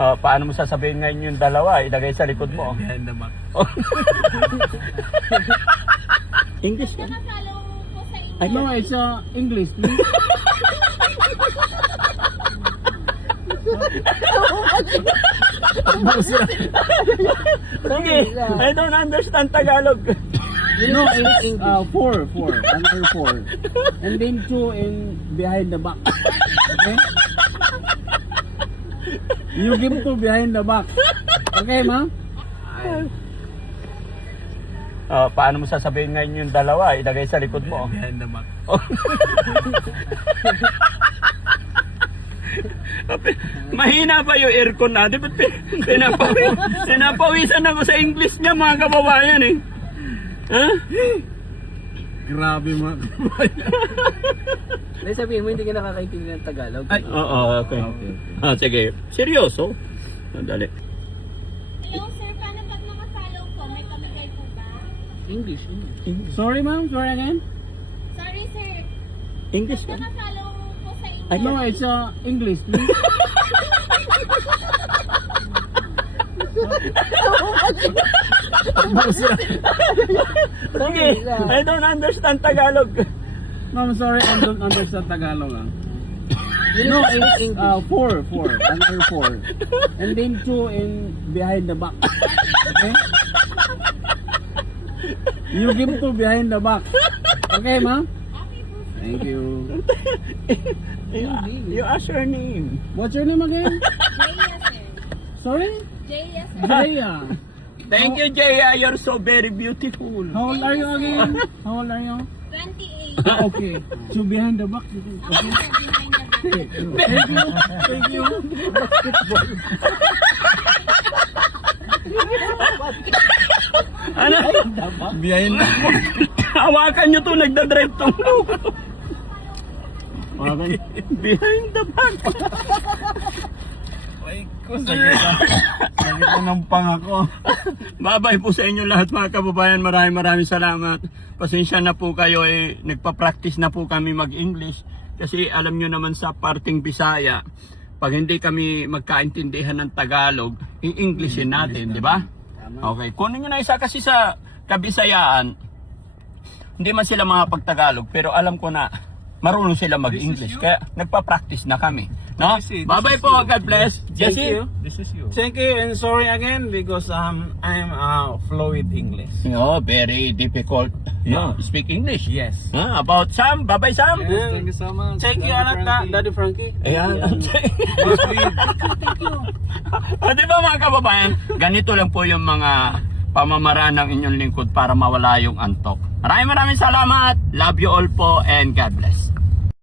Paano mo sasabihin ngayon yung dalawa? Ilagay sa likod mo. Behind the back. English ka? Nakasalo po sa inyo. Ay, no, it's English, please. Sige, I don't understand Tagalog. No, it's four. Under four. And then two in behind the back. Okay? You give to behind the back. Okay, ma? Paano mo sasabihin ngayon yung dalawa? Ilagay sa likod mo. Behind the back. Mahina ba yung aircon natin? Ba't pinapawisan ako sa English niya, mga kababayan eh. Ha? Grabe, mga kabayan. Dahil sabihin mo, hindi ka nakakaintindi ng Tagalog. Ay, Oo, okay. Okay. Sige. Seryoso? Dali. Hello sir, paano pag nakasalo po? May pamigay po ba? English. Sorry, ma'am. Sorry again. Sorry sir, English ka? nakasalo po sa inyo. Ay, no, it's English, please. Sige, I don't understand Tagalog. Ma'am, sorry, I don't understand Tagalog. No, it's four. Under four. And then two in behind the back. Okay? You give to behind the back. Okay, ma? Thank you. You ask your name. What's your name again? Jaya sir. Sorry? Jaya sir. Jaya. Thank you, Jaya. You're so very beautiful. How old are you again? How old are you? 28. Okay. So behind the back. Okay Okay. sir, behind the back. Thank you. Thank you. Ano? Behind the back. Hawakan nyo to, nagdadrive tong logo. Parang Behind the back. ay ko sakit na ng pangako. Babay po sa inyo lahat, mga kababayan. Maraming salamat. Pasensya na po kayo, nagpa-practice na po kami mag-English. Kasi alam nyo naman sa parting Bisaya, pag hindi kami magkaintindihan ng Tagalog, i-Englishin natin, di ba? Okay, kunin nyo na isa kasi sa Kabisayaan, hindi man sila mga pagtagalog, pero alam ko na marunong sila mag-English. Kaya nagpa-practice na kami. No? Bye-bye po, God bless. Jesse? This is you. Thank you and sorry again because I'm fluent English. Oh, very difficult. Speak English. Yes. About Sam? Bye-bye, Sam. Yes, Thank you so much. Thank you, Daddy Frankie. Ayan. Thank you. Di ba mga kababayan, ganito lang po yung mga pamamaraan ng inyong lingkod para mawala yung antok. Maraming salamat. Love you all po and God bless.